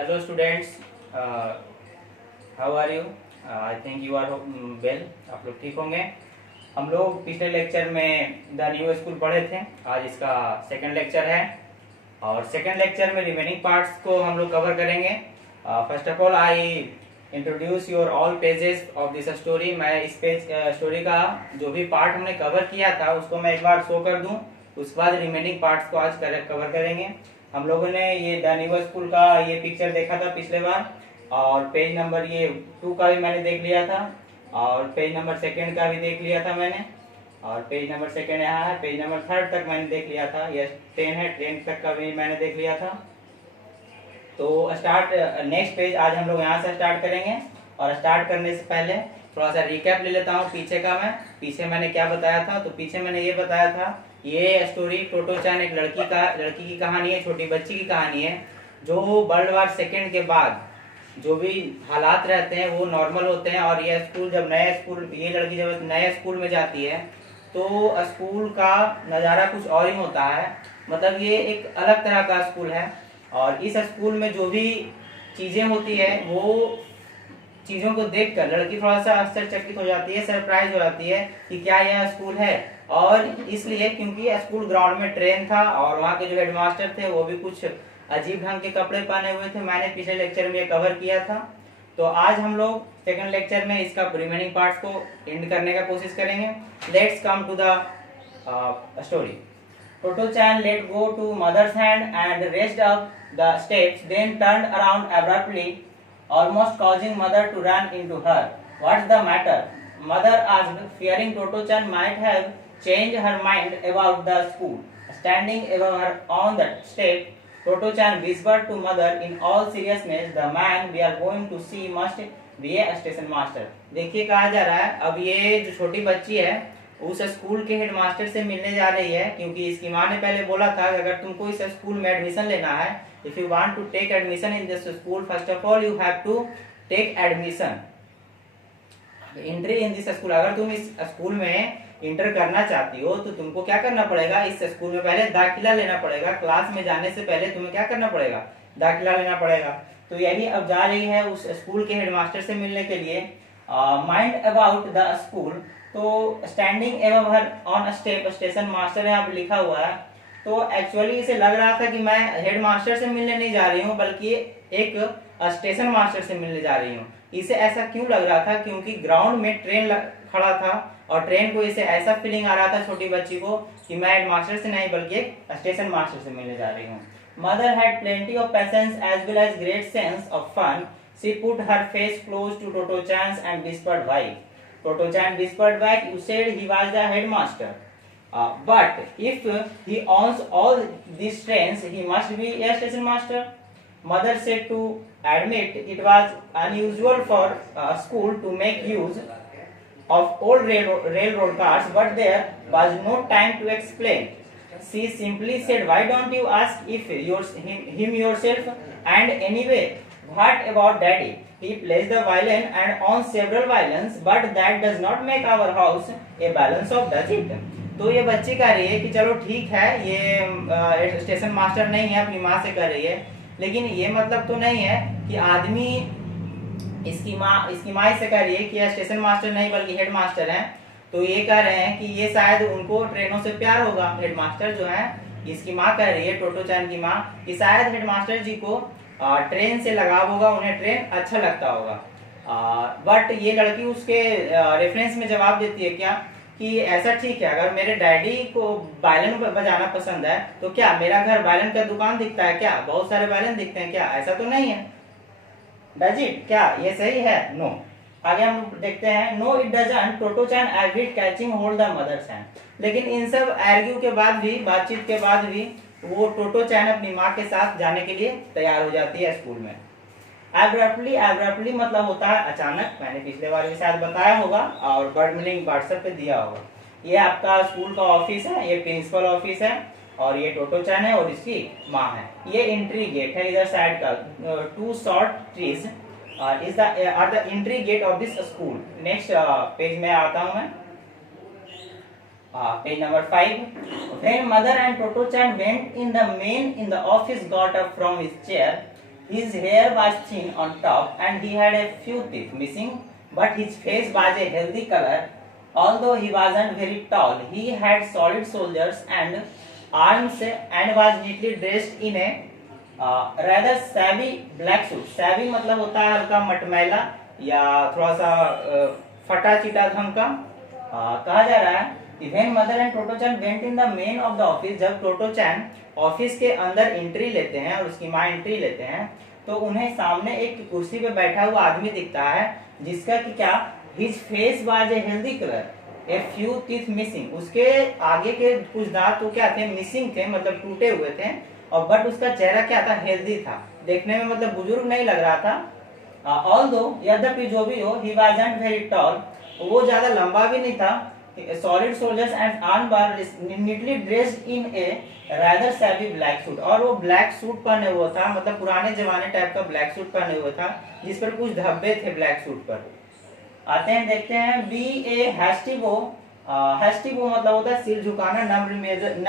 Hello students, how are you? I think you are well. आप लोग ठीक होंगे। हम लोग पिछले लेक्चर में द न्यू स्कूल पढ़े थे। आज इसका सेकंड लेक्चर है और सेकंड लेक्चर में रिमेनिंग पार्ट्स को हम लोग कवर करेंगे। First of all I introduce your all pages of this story. मैं इस पेज स्टोरी का जो भी पार्ट हमने कवर किया था उसको मैं एक बार शो कर दूं, उसके बाद रिमेनिंग पार्ट्स को आज कवर करेंगे। हम लोगों ने ये द न्यू स्कूल का ये पिक्चर देखा था पिछले बार और पेज नंबर ये 2 का भी मैंने देख लिया था और पेज नंबर सेकंड का भी देख लिया था मैंने और पेज नंबर सेकंड यहाँ है, पेज नंबर 3 तक मैंने देख लिया था। ये 10 है, 10 तक का भी मैंने देख लिया था। तो स्टार्ट नेक्स्ट पेज आज हम लोग यहाँ से स्टार्ट करेंगे और स्टार्ट करने से पहले थोड़ा सा रिकैप ले लेता हूँ पीछे का। मैं पीछे मैंने क्या बताया था, तो पीछे मैंने ये बताया था ये स्टोरी टोटो-चान एक लड़की की कहानी है, छोटी बच्ची की कहानी है जो वर्ल्ड वार सेकेंड के बाद जो भी हालात रहते हैं वो नॉर्मल होते हैं और ये लड़की जब नए स्कूल में जाती है तो स्कूल का नज़ारा कुछ और ही होता है। मतलब ये एक अलग तरह का स्कूल है और इस स्कूल में जो भी चीज़ें होती है वो चीज़ों को देखकर लड़की थोड़ा सा आश्चर्यचकित हो जाती है, सरप्राइज हो जाती है कि क्या यह स्कूल है। और इसलिए क्योंकि स्कूल ग्राउंड में ट्रेन था और वहाँ के जो हेडमास्टर थे वो भी कुछ अजीब ढंग के कपड़े पहने हुए थे। मैंने पिछले लेक्चर में ये कवर किया था। तो आज हम लोग सेकंड लेक्चर में इसका रिमेनिंग पार्ट्स को एंड करने का कोशिश करेंगे। Let's come to the story. Toto-chan let go to mother's hand and raced up the steps, then turned around abruptly, almost causing mother to run into her. What's the matter? Mother asked, fearing Toto-chan might have changed her mind about the school. Standing above her on the step, Toto-chan whispered to mother in all seriousness, the man we are going to see must be a station master. देखिए कहा जा रहा है अब ये जो छोटी बच्ची है उस स्कूल के हेडमास्टर से मिलने जा रही है क्योंकि इसकी माँ ने पहले बोला था कि अगर तुमको इस स्कूल में एडमिशन लेना है, if you want to take admission in this school, first of all you have to take admission entry in this school. अगर तुम इस स्कूल में इंटर करना चाहती हो तो तुमको क्या करना पड़ेगा, इस स्कूल में पहले दाखिला लेना पड़ेगा। क्लास में जाने से पहले तुम्हें क्या करना पड़ेगा, दाखिला लेना पड़ेगा। तो यही अब जा रही है उस स्कूल के हेडमास्टर से मिलने के लिए। माइंड अबाउट द स्कूल, तो standing above her on step, station master यहाँ पे लिखा हुआ है। तो एक्चुअली इसे लग रहा था कि मैं हेडमास्टर से मिलने नहीं जा रही हूँ बल्कि एक स्टेशन मास्टर से मिलने जा रही हूँ। इसे ऐसा क्यों लग रहा था, क्योंकि ग्राउंड में ट्रेन खड़ा था और ट्रेन को इसे ऐसा फीलिंग आ रहा था छोटी बच्ची को कि मैं हेडमास्टर से नहीं बल्कि एक स्टेशन मास्टर से मिलने जा रही हूँ। Mother had plenty of patience as well as great sense of fun. She put her face close to Toto-chan's and whispered why. Toto-chan whispered back, you said he was the headmaster. But if he owns all these trains, he must be a station master. Mother said to admit it was unusual for a school to make use of old railroad cars, but there was no time to explain. She simply said, why don't you ask him yourself? And anyway, what about daddy? He plays the violin and owns several violins, but that does not make our house a balance of, does it? तो ये बच्ची कह रही है कि चलो ठीक है, ये स्टेशन मास्टर नहीं है, अपनी माँ से कह रही है, लेकिन ये मतलब तो नहीं है कि आदमी इसकी माँ इससे कह रही है कि यह स्टेशन मास्टर नहीं बल्कि हेड मास्टर है। तो ये कह रहे हैं कि ये शायद उनको ट्रेनों से प्यार होगा। हेडमास्टर जो है, इसकी माँ कह रही है, टोटो-चान की माँ, कि शायद हेडमास्टर जी को ट्रेन से लगाव होगा, उन्हें ट्रेन अच्छा लगता होगा। बट ये लड़की उसके रेफरेंस में जवाब देती है क्या कि ऐसा ठीक है, अगर मेरे डैडी को वायलिन बजाना पसंद है तो क्या मेरा घर वायलिन का दुकान दिखता है क्या, बहुत सारे वायलिन दिखते हैं क्या, ऐसा तो नहीं है। डज इट, क्या ये सही है? नो। आगे हम देखते हैं, no it doesn't, Toto-chan agreed catching hold the mother's hand. लेकिन इन सब आर्ग्यू के बाद भी, बातचीत के बाद भी, वो Toto-chan अपनी माँ के साथ जाने के लिए तैयार हो जाती है स्कूल में। एब्रप्टली मतलब होता है अचानक, मैंने पिछले बार भी शायद बताया होगा और वर्ड मीनिंग व्हाट्सएप पे दिया होगा। ये आपका स्कूल का ऑफिस है, ये प्रिंसिपल ऑफिस है और ये Toto-chan है और इसकी माँ है। ये एंट्री गेट है इधर साइड का। 2 short trees are the entry gate of this school. Next page में आता हूँ मैं, page number 5. When mother and Toto-chan went in, the man in the office got up from his chair. His hair was thin on top and he had a few teeth missing, but his face was a healthy color. Although he wasn't very tall, he had solid shoulders and arms and was neatly dressed in a rather savvy black suit. Savvy मतलब होता है हल्का मटमैला या थोड़ा सा फटा चिटा ढंग का। कहा जा रहा है When mother and Toto-chan went in the main of the office, जब Toto-chan ऑफिस के अंदर एंट्री लेते हैं और उसकी माँ एंट्री लेते हैं तो उन्हें सामने एक कुर्सी पे बैठा हुआ आदमी दिखता है जिसका कि क्या His face was a healthy color, a few teeth missing. उसके आगे के कुछ दांत तो क्या थे मिसिंग थे मतलब टूटे हुए थे और बट उसका चेहरा क्या था हेल्दी था, देखने में मतलब बुजुर्ग नहीं लग रहा था। ऑल्दो यद्यपि जो भी हो he wasn't very tall, वो ज्यादा लंबा भी नहीं था। Solid shoulders and arms were neatly dressed in a rather shabby black suit, और वो ब्लैक सूट पहने हुआ था मतलब पुराने जमाने टाइप का ब्लैक सूट पहने हुआ था जिस पर कुछ धब्बे थे ब्लैक सूट पर। आते हैं देखते हैं बी ए हैस्टिबो। हैस्टिबो मतलब होता है सिर झुकाना,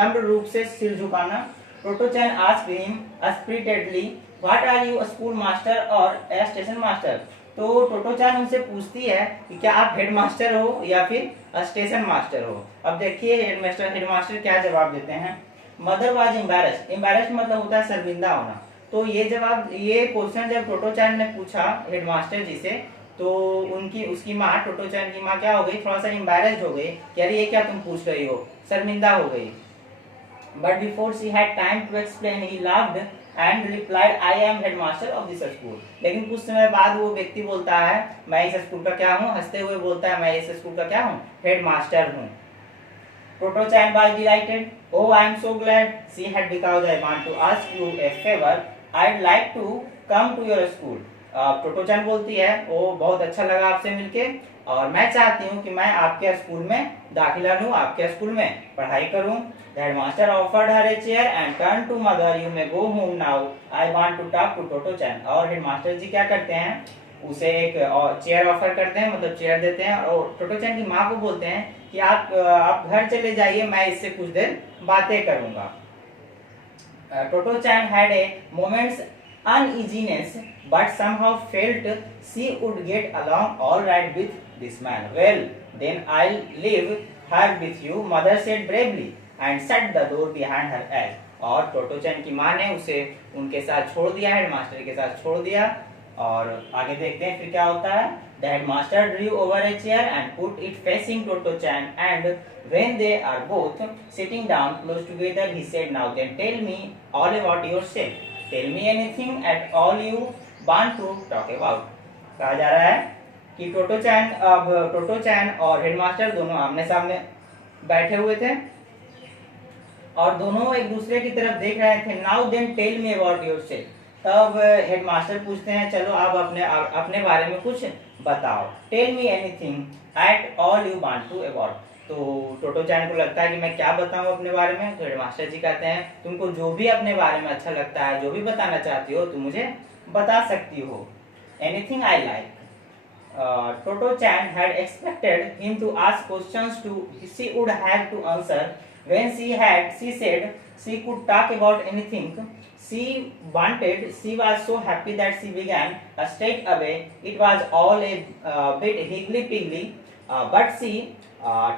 नम्र रूप से सिर झुकाना। Toto-chan asked him spiritedly, "What are you, a school master or a station master?" तो टोटो-chan उनसे पूछती है कि क्या आप हेड मास्टर हो या फिर स्टेशन मास्टर हो। अब देखिए हेडमास्टर क्या जवाब देते हैं। मदर वाज एम्बैरेस्ड मतलब होता है शर्मिंदा होना। तो ये क्वेश्चन जब टोटो-chan ने पूछा हेडमास्टर जी से तो उसकी माँ टोटो-chan की माँ क्या हो गई, थोड़ा सा एम्बैरेस्ड हो गई कि अरे ये क्या तुम पूछ रही हो, शर्मिंदा हो गई। But before she had time to explain, he laughed and replied, "I am headmaster of this school." लेकिन कुछ समय बाद वो व्यक्ति बोलता है मैं इस स्कूल का क्या हूँ, हंसते हुए बोलता है मैं इस स्कूल का क्या हूँ, हेडमास्टर हूँ। Toto-chan was delighted. "Oh, I am so glad," she had, "because I want to ask you a favor. I'd like to come to your school." Toto-chan बोलती है ओ बहुत अच्छा लगा आपसे मिलके और मैं चाहती हूँ कि मैं आपके स्कूल में दाखिला लूँ, आपके स्कूल में पढ़ाई करूँ। The headmaster offered her a chair and turned to mother. "You may go home now. I want to talk to Toto-chan." और हेडमास्टर जी क्या करते हैं उसे एक चेयर ऑफर करते हैं मतलब चेयर देते हैं और Toto-chan की माँ को बोलते हैं कि आप घर चले जाइए, मैं इससे कुछ देर बातें करूंगा। Toto-chan had a moment's uneasiness but somehow felt she would get along all right with this man. "Well, then I'll leave her with you," mother said bravely and shut the door behind her eyes. और Toto-chan की माँ ने उसे उनके साथ छोड़ दिया, headmaster के साथ छोड़ दिया। और आगे देखते हैं फिर क्या होता है। The headmaster drew over a chair and put it facing Toto-chan, and when they are both sitting down close together, he said, "Now then, tell me all about yourself. Tell me anything at all you want to talk about." कहा जा रहा है कि Toto-chan और headmaster दोनों आमने सामने बैठे हुए थे और दोनों एक दूसरे की तरफ देख रहे थे। Now then tell me about yourself. तब हेडमास्टर पूछते हैं चलो आप अपने बारे में कुछ बताओ। Tell me anything at all you want to about. तो Toto-chan को लगता है कि मैं क्या बताऊं अपने बारे में। तो हेडमास्टर जी कहते हैं तुमको जो भी अपने बारे में अच्छा लगता है, जो भी बताना चाहती हो तुम मुझे बता सकती हो। Anything I like. Toto-chan had expected him to ask questions she would have to answer. When she said she could talk about anything she wanted, she was so happy that she began straight away. It was all a bit higgledy-piggledy, but she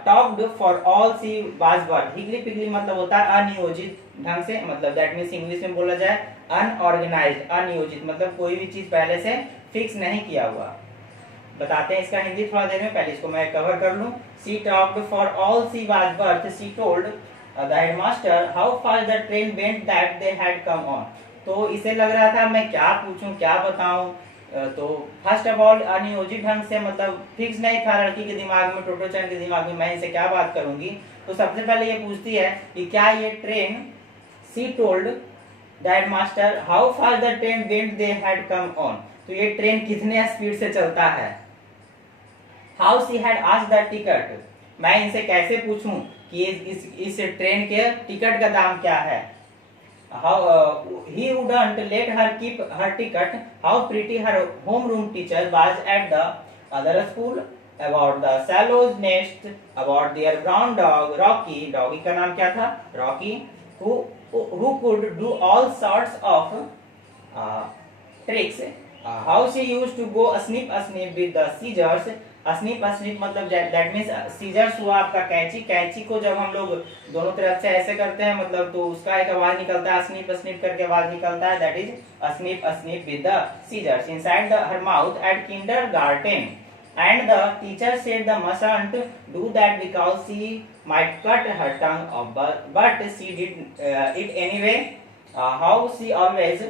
talked for all she was worth. Higgledy-piggledy मतलब होता है अनियोजित ढंग से, मतलब that means English में बोला जाए unorganised, अनियोजित मतलब कोई भी चीज पहले से फिक्स नहीं किया हुआ। बताते हैं इसका हिंदी थोड़ा देर में, पहले इसको मैं कवर कर लूं। She talked for all she was worth. She told the headmaster how fast the train went that they had come on. तो इसे लग रहा था मैं क्या पूछूं क्या बताऊं। तो फर्स्ट ऑफ ऑल अनियोजित ढंग से मतलब फिक्स नहीं था लड़की के दिमाग में, Toto-chan के दिमाग में मैं इनसे क्या बात करूंगी। तो सबसे पहले ये पूछती है कि क्या ये train, She told the headmaster how fast the train went they had come on. तो ये ट्रेन कितने स्पीड से चलता है। How she had asked the ticket. मैं इनसे कैसे पूछूं कि इस ट्रेन के टिकट का दाम क्या है। How he wouldn't let her keep her ticket. How pretty her homeroom teacher was at the other school. About the swallow's nest. About their brown dog Rocky. Doggy का नाम क्या था, Rocky, who could do all sorts of tricks. How she used to go snip with the scissors. snip मतलब that means scissors हुआ आपका कैंची। कैंची को जब हम लोग दोनों तरफ से ऐसे करते हैं मतलब तो उसका एक आवाज निकलता है, snip करके आवाज निकलता है, that is snip with the scissors inside her mouth at kindergarten. And the teacher said the mustn't do that because she might cut her tongue off, but she did it anyway. How she always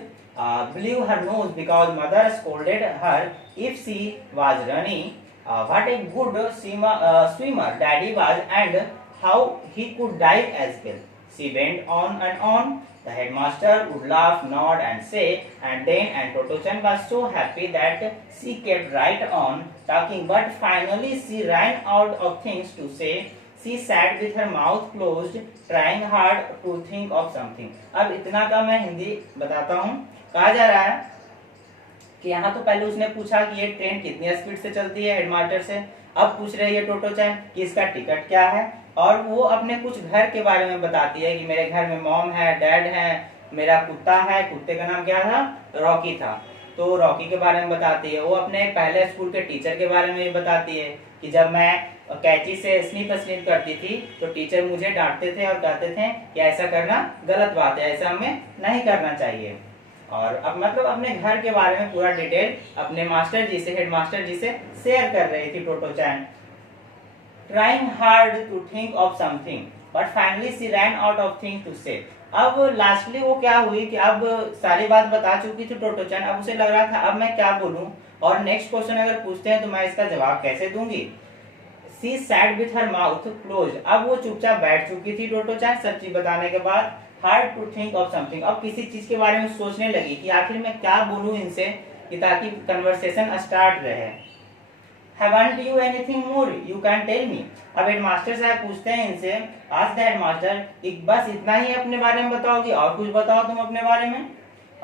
blew her nose because mother scolded her if she was running. What a good swimmer daddy was, and how he could dive as well. She went on and on. The headmaster would laugh, nod and say, and Toto-chan was so happy that she kept right on talking, but finally she ran out of things to say. She sat with her mouth closed, trying hard to think of something. अब इतना का मैं हिंदी बताता हूँ। कहा जा रहा है कि यहाँ तो पहले उसने पूछा कि ये ट्रेन कितनी स्पीड से चलती है हेडमास्टर से। अब पूछ रही है टोटो-चैन कि इसका टिकट क्या है, और वो अपने कुछ घर के बारे में बताती है कि मेरे घर में मॉम है, डैड है, मेरा कुत्ता है, कुत्ते का नाम क्या था, रॉकी था, तो रॉकी के बारे में बताती है। वो अपने पहले स्कूल के टीचर के बारे में भी बताती है कि जब मैं कैंची से स्निप करती थी तो टीचर मुझे डांटते थे और कहते थे कि ऐसा करना गलत बात है, ऐसा हमें नहीं करना चाहिए। और अब मतलब अपने घर के बारे में पूरा डिटेल अपने मास्टर जी से, हेडमास्टर जी से शेयर कर रही थी टोटो-चैन। Trying hard to think of something, but finally she ran out of things to say. अब लास्टली वो क्या हुई कि अब सारी बात बता चुकी थी टोटो-चैन, अब उसे लग रहा था अब मैं क्या बोलूं, और नेक्स्ट क्वेश्चन अगर पूछते हैं तो मैं इसका जवाब कैसे दूंगी। She sat with her mouth closed. अब वो चुपचाप बैठ चुकी थी टोटो-चैन सब चीज बताने के बाद। Hard to think of something, अब किसी चीज के बारे में सोचने लगी कि आखिर मैं क्या बोलूं इनसे कि ताकि कन्वर्सेशन स्टार्ट रहे। Haven't you anything more you can tell me? अब हेडमास्टर साहब पूछते हैं इनसे, ask the headmaster, बस इतना ही अपने बारे में बताओगी, और कुछ बताओ तुम अपने बारे में।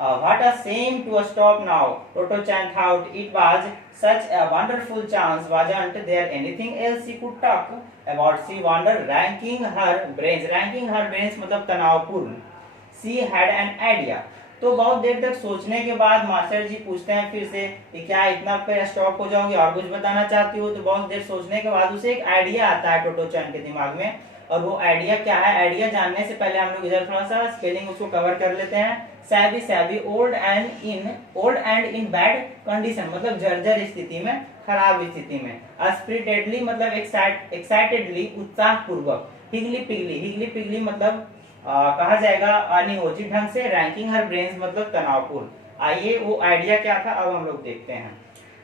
What a shame to stop now. Toto-chan thought it was such a wonderful chance. Wasn't there anything else she could talk about? She wondered, ranking her brains मतलब तनावपूर्ण। She had an idea. तो बहुत देर तक सोचने के बाद master जी पूछते हैं फिर से कि क्या इतना पे स्टॉप हो जाओगे, और कुछ बताना चाहती हो। तो बहुत देर सोचने के बाद उसे एक आइडिया आता है टोटो-चैन के दिमाग में, और वो आइडिया क्या है, आइडिया जानने से पहले हम लोग इधर थोड़ा सा स्पेलिंग उसको कवर कर लेते हैं। Savvy old and in bad condition मतलब जर्जर स्थिति में, खराब स्थिति में। स्पिरिटेडली मतलब एक्साइटेडली उत्साहपूर्वक। हिगली पिगली मतलब कहा जाएगा अनियोजित ढंग से। रैंकिंग हर ब्रेन्स मतलब तनावपूर्ण। आइए वो आइडिया क्या था अब हम लोग देखते हैं।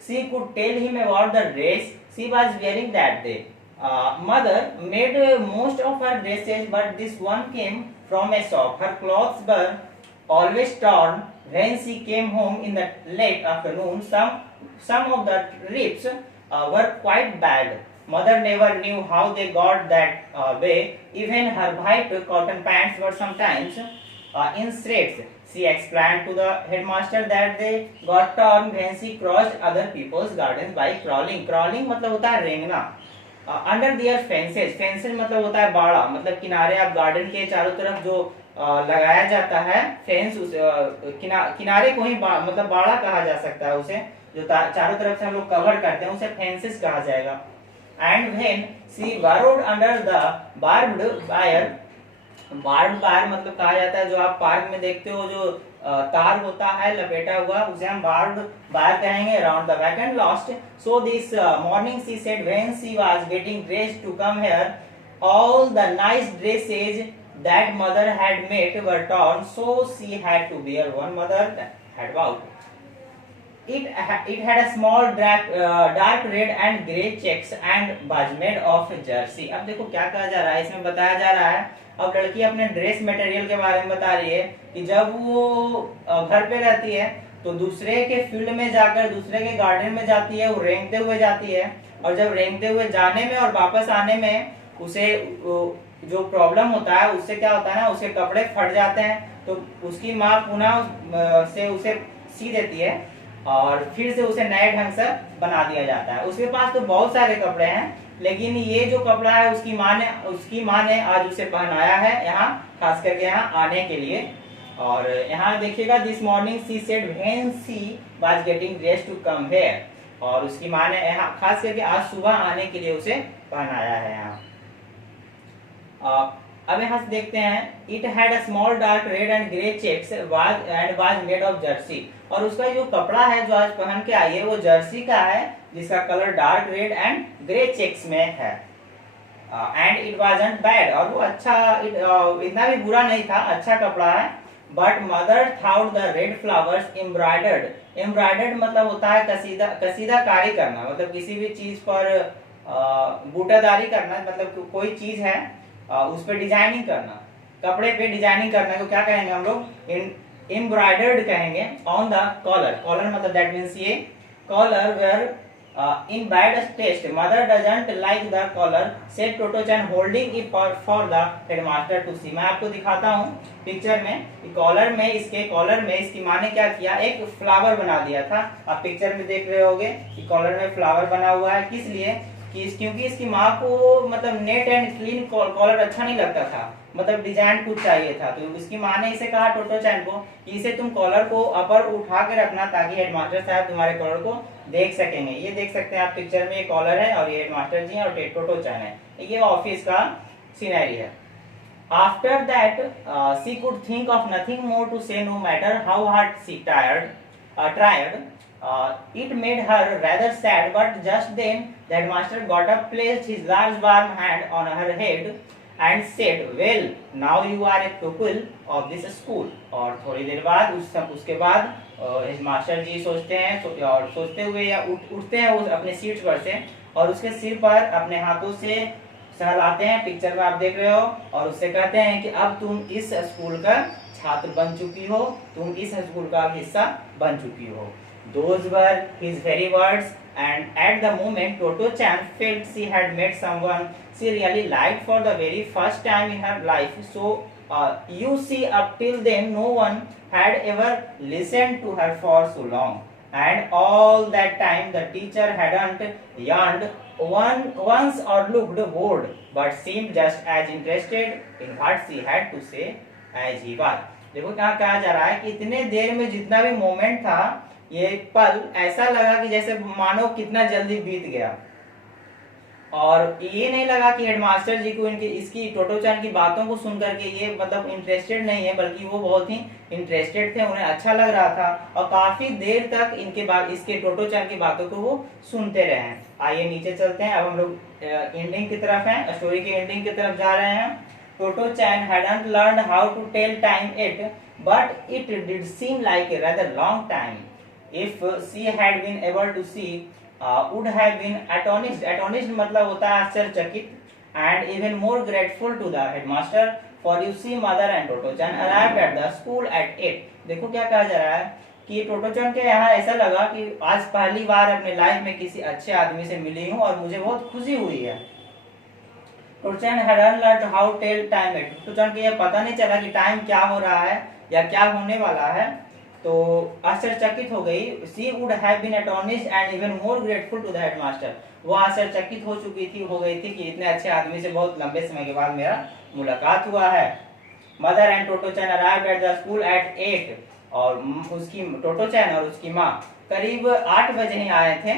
She could tell him about the dress she was wearing that day. Mother made most of her dresses, but this one came from a shop. Her clothes were always torn when she came home in the late afternoon. Some of the rips were quite bad. Mother never knew how they got that way. Even her white cotton pants were sometimes in shreds. She explained to the headmaster that they got torn when she crossed other people's gardens by crawling. Crawling मतलब होता है रेंगना। Under their fences मतलब होता है बाड़ा, मतलब किनारे। आप गार्डन के चारों तरफ जो लगाया जाता है फेंस, उस किनारे को ही मतलब बाड़ा कहा जा सकता है उसे, जो चारों तरफ से हम लोग कवर करते हैं उसे फेंसेस कहा जाएगा। And when she burrowed under the barbed wire मतलब कहा जाता है जो आप पार्क में देखते हो जो तार होता है लपेटा हुआ, उसे हम बार्ब्ड वायर कहेंगे। Around the vacant lost. So this morning she said when she was getting dressed to come here, all the nice dresses that mother had made were torn, so she had to wear one. Mother had vowed. It had a small dark red and grey checks and was made of jersey. अब देखो क्या कहा जा रहा है, इसमें बताया जा रहा है अब लड़की अपने ड्रेस मटेरियल के बारे में बता रही है कि जब वो घर पे रहती है तो दूसरे के फील्ड में जाकर दूसरे के गार्डन में जाती है, वो रेंगते हुए जाती है, और जब रेंगते हुए जाने में और वापस आने में उसे जो प्रॉब्लम होता है उससे क्या होता है ना, उसके कपड़े फट जाते हैं। तो उसकी माँ पुनः से उसे सी देती है और फिर से उसे नए ढंग से बना दिया जाता है। उसके पास तो बहुत सारे कपड़े हैं, लेकिन ये जो कपड़ा है उसकी माँ ने आज उसे पहनाया है यहाँ, खास करके यहाँ आने के लिए। और यहाँ देखिएगा this morning she said when she was getting dress to come here, और उसकी माँ ने यहाँ खास करके आज सुबह आने के लिए उसे पहनाया है यहाँ। अब यहाँ से देखते हैं it had a small dark red and grey checks was made of jersey, और उसका जो कपड़ा है जो आज पहन के आई है वो जर्सी का है जिसका colour dark red and grey checks में है। एंड इट वाजंट बैड, और वो अच्छा इतना भी बुरा नहीं था, अच्छा कपड़ा है। But mother thought the red flowers embroidered, embroidered मतलब होता है कसीदा, कसीदाकारी करना, मतलब किसी भी चीज पर बूटादारी करना, मतलब कोई चीज है उस पर डिजाइनिंग करना, कपड़े पे डिजाइनिंग करने को क्या कहेंगे हम लोग, एम्ब्रॉयडर्ड कहेंगे। ऑन द कॉलर, कॉलर मतलब दैट मीन्स ये collar were in bad taste, mother doesn't like the collar, said Toto Chan holding it for the headmaster to see। मैं आपको दिखाता हूँ पिक्चर में, कॉलर में इसकी माँ ने क्या किया, एक फ्लावर बना दिया था। आप पिक्चर में देख रहे होगे कि कॉलर में फ्लावर बना हुआ है, किस लिए कि क्योंकि इसकी माँ को मतलब नेट एंड क्लीन कॉलर अच्छा नहीं लगता था, मतलब डिजाइन कुछ चाहिए था। तो इसकी माँ ने इसे कहा टोटो चैन को कि इसे तुम कॉलर को अपर उठा के रखना ताकि हेडमास्टर साहब तुम्हारे कॉलर को देख सकेंगे। ये देख सकते हैं आप पिक्चर में, ये कॉलर है और ये हेडमास्टर जी हैं और टोटो चैन है, ये ऑफिस का सीनरी है। After that she could think of nothing more to say, no matter how hard she tried. It made her rather sad, but just then the headmaster got up, placed his large warm hand on her head and said, well, now you are a pupil of this school। और थोड़ी देर बाद उसके बाद headmaster जी सोचते हैं और सोचते हुए या उठते हैं उस अपने सीट पर से और उसके सिर पर अपने हाथों से सहलाते हैं, पिक्चर में आप देख रहे हो, और उससे कहते हैं कि अब तुम इस स्कूल का छात्र बन चुकी हो, तुम इस स्कूल का हिस्सा बन चुकी हो। Those were his very words, and at the moment Toto Chan felt she had met someone she really liked for the very first time in her life. So you see, up till then no one had ever listened to her for so long, and all that time the teacher hadn't yawned once or looked bored, but seemed just as interested in what she had to say as he was। देखो क्या कहा जा रहा है कि इतने देर में जितना भी मोमेंट था, ये पल ऐसा लगा कि जैसे मानो कितना जल्दी बीत गया, और ये नहीं लगा कि हेडमास्टर जी को इसकी टोटो चैन की बातों को सुन करके ये मतलब इंटरेस्टेड नहीं है, बल्कि वो बहुत ही इंटरेस्टेड थे, उन्हें अच्छा लग रहा था और काफी देर तक इसके टोटो चैन की बातों को वो सुनते रहे। आइए नीचे चलते हैं, अब हम लोग एंडिंग की तरफ हैं, स्टोरी के एंडिंग की तरफ जा रहे हैं। Toto Chan hadn't learned how to tell time yet, but it did seem like a rather long time. If she had been able to see, would have been astonished. Astonished मतलब होता है आश्चर्यचकित, and even more grateful to the headmaster. For you see, mother and Toto Chan arrived at the school at 8। देखो क्या कहा जा रहा है कि टोटो चैन के यहाँ ऐसा लगा कि आज पहली बार अपने लाइफ में किसी अच्छे आदमी से मिली हूँ और मुझे बहुत खुशी हुई है। टोटो चैन hadn't learned how to tell time yet। टोटो चैन को यह पता नहीं चला कि टाइम क्या हो रहा है या क्या होने वाला है, तो आश्चर्यचकित हो गई। She would have been astonished and even more grateful to the headmaster। वो आश्चर्यचकित हो गई थी कि इतने अच्छे आदमी से बहुत लंबे समय के बाद मेरा मुलाकात हुआ है। Mother and Toto Chan arrived at the school at 8। और उसकी टोटो चैन और उसकी माँ करीब 8 बजे ही आए थे,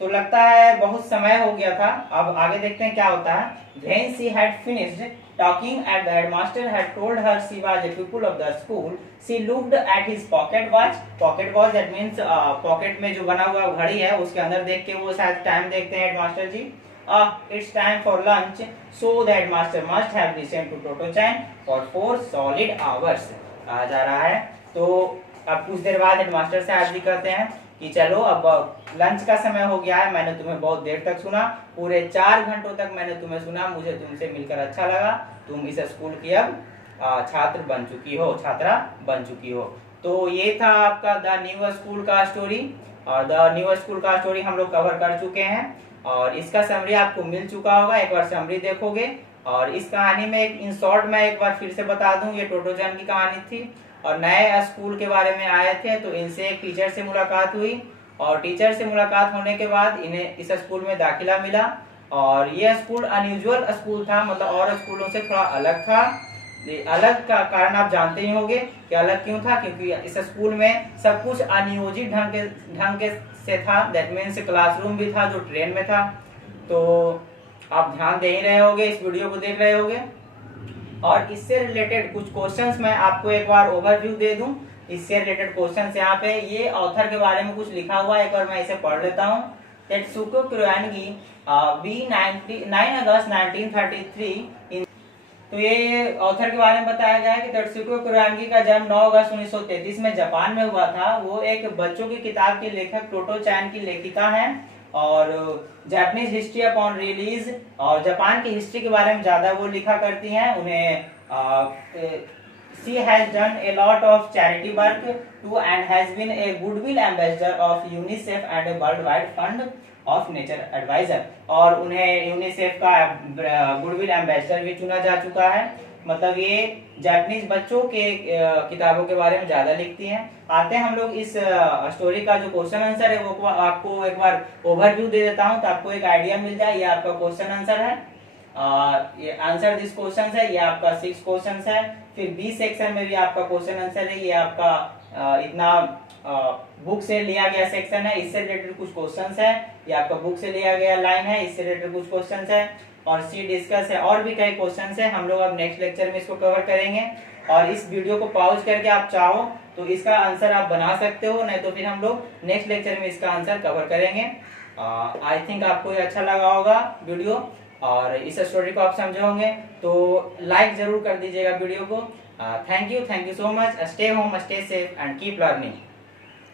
तो लगता है बहुत समय हो गया था। अब आगे देखते हैं क्या होता है। When she had finished talking and the headmaster had told her she was a pupil of the school, she looked at his pocket watch। Pocket watch that means pocket में जो बना हुआ घड़ी है उसके अंदर देख के वो शायद टाइम देखते हैं headmaster ji. It's time for lunch, so the headmaster must have listened to Toto Chan for 4 solid hours। कहा जा रहा है, तो अब कुछ देर बाद हेडमास्टर से आज भी कहते हैं कि चलो अब लंच का समय हो गया है, मैंने तुम्हें बहुत देर तक सुना, पूरे 4 घंटों तक मैंने तुम्हें सुना, मुझे तुमसे मिलकर अच्छा लगा, तुम इस स्कूल की अब छात्रा बन चुकी हो। तो ये था आपका द न्यू स्कूल का स्टोरी, और द न्यू स्कूल का स्टोरी हम लोग कवर कर चुके हैं और इसका समरी आपको मिल चुका होगा। एक बार समरी देखोगे, और इस कहानी में इन शॉर्ट मैं एक बार फिर से बता दूं, ये टोटो चैन की कहानी थी और नए स्कूल के बारे में आए थे, तो इनसे एक टीचर से मुलाकात हुई और टीचर से मुलाकात होने के बाद इन्हें इस स्कूल में दाखिला मिला। और ये स्कूल अनयूजुअल स्कूल था, मतलब और स्कूलों से थोड़ा अलग था। अलग का कारण आप जानते ही होंगे कि अलग क्यों था, क्योंकि इस स्कूल में सब कुछ अनियोजित ढंग के से था। दैट मीन्स क्लासरूम भी था जो ट्रेन में था। तो आप ध्यान दे ही रहे होगे, इस वीडियो को देख रहे होगे। और इससे रिलेटेड कुछ क्वेश्चंस मैं आपको एक बार ओवरव्यू दे दूं। इससे रिलेटेड क्वेश्चंस यहाँ पे ये ऑथर के बारे में कुछ लिखा हुआ है, एक बार मैं इसे पढ़ लेता हूँ। तेत्सुको कुरोयानगी बी 9 अगस्त 1933। तो ये ऑथर के बारे में बताया गया है कि तेत्सुको कुरोयानगी का जन्म 9 अगस्त 1933 में जापान में हुआ था। वो एक बच्चों की किताब की लेखक टोटो चैन की लेखिका हैं और जापानीज हिस्ट्री अपॉन रिलीज और जापान की हिस्ट्री के बारे में ज्यादा वो लिखा करती हैं। उन्हें she has done a lot of charity work too and has been a goodwill ambassador of UNICEF and a worldwide fund of nature advisor। और उन्हें यूनिसेफ का गुडविल एम्बेसडर भी चुना जा चुका है। मतलब ये जापानीज बच्चों के किताबों के बारे में ज्यादा लिखती हैं। आते हैं हम लोग इस स्टोरी का जो क्वेश्चन आंसर है वो आपको एक बार ओवरव्यू दे देता हूं, तो आपको एक आइडिया मिल जाए। ये आपका क्वेश्चन आंसर है, ये आंसर दिस क्वेश्चन है, ये आपका 6 क्वेश्चन है। फिर बी सेक्शन में भी आपका क्वेश्चन आंसर है, ये आपका इतना बुक से लिया गया सेक्शन है, इससे रिलेटेड कुछ क्वेश्चंस है। ये आपका बुक से लिया गया लाइन है, इससे रिलेटेड कुछ क्वेश्चंस है। और सी डिस्कस है, और भी कई क्वेश्चंस है। हम लोग अब नेक्स्ट लेक्चर में इसको कवर करेंगे। और इस वीडियो को पॉज करके आप चाहो तो इसका आंसर आप बना सकते हो, नहीं तो फिर हम लोग नेक्स्ट लेक्चर में इसका आंसर कवर करेंगे। आई थिंक आपको ये अच्छा लगा होगा वीडियो और इस स्टोरी को आप समझे होंगे, तो लाइक जरूर कर दीजिएगा वीडियो को। Thank you so much. Stay home, stay safe and keep learning.